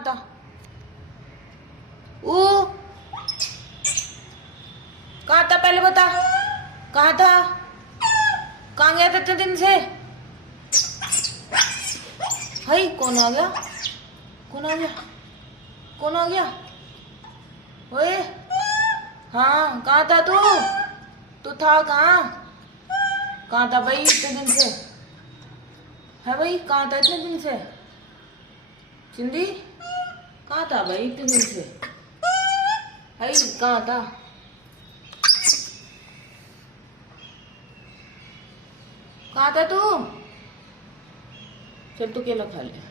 कहाँ था? ओ कहाँ था पहले बता, कहाँ था? कहाँ गया था इतने दिन से? हाय कौन आ गया? कौन आ गया? कौन आ गया? ओए हाँ कहाँ था तू? तू था कहाँ? कहाँ था भाई इतने दिन से? है भाई कहाँ था इतने दिन से? चिंदी कहाँ था भाई इतने दिन से? हाय कहाँ था? कहाँ था तू? चल तू केला खा ले।